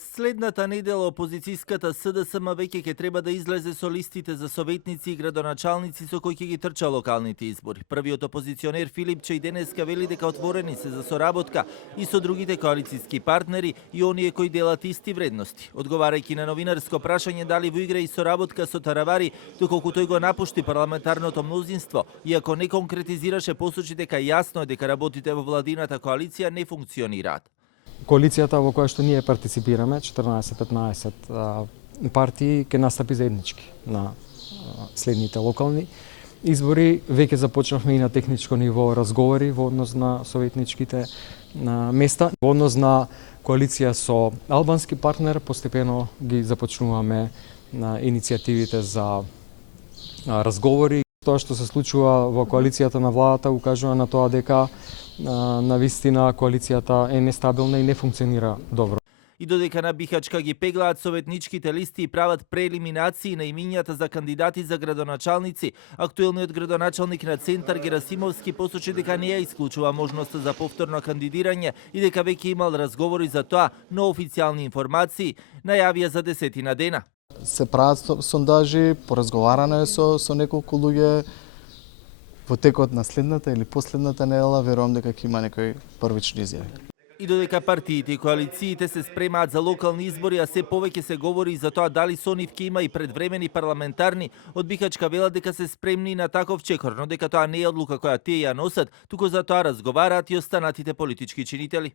Следната недела опозицијската СДСМ веќе ќе треба да излезе со листите за советници и градоначалници со кои ќе ги трча локалните избори. Првиот опозиционер Филип Чеј денеска вели дека отворени се за соработка и со другите коалицијски партнери и оние кои делат исти вредности. Одговарајќи на новинарско прашање дали во игра и соработка со Таравари, доколку тој го напушти парламентарното мнозинство, иако не конкретизираше, посочи дека јасно е дека работите во владината коалиција не функционираат. Коалицијата во која што ние партиципираме, 14-15 партии, ќе настапи заеднички на следните локални избори. Веќе започнавме и на техничко ниво разговори во однос на советничките места. Во однос на коалиција со албански партнер, постепено ги започнуваме на иницијативите за разговори. Тоа што се случува во коалицијата на владата укажува на тоа дека на вистина коалицијата е нестабилна и не функционира добро. И додека на Бихачка ги пеглаат советничките листи и прават преелиминации на имињата за кандидати за градоначалници, актуелниот градоначалник на Центар Герасимовски посочи дека не ја исклучува можноста за повторно кандидирање и дека веќе имал разговори за тоа, но официјални информации најавија за 10 дена. Се прават сондажи, поразговарано е со неколку луѓе. Во текот на следната или последната недела верувам дека ќе има некои првични изјави. И додека партиите и коалициите се спремаат за локални избори, а се повеќе се говори за тоа дали со нив ќе има и предвремени парламентарни, од Бихачка велат дека се спремни на таков чекор, но дека тоа не е одлука која тие ја носат, туку за тоа разговараат и останатите политички чинители.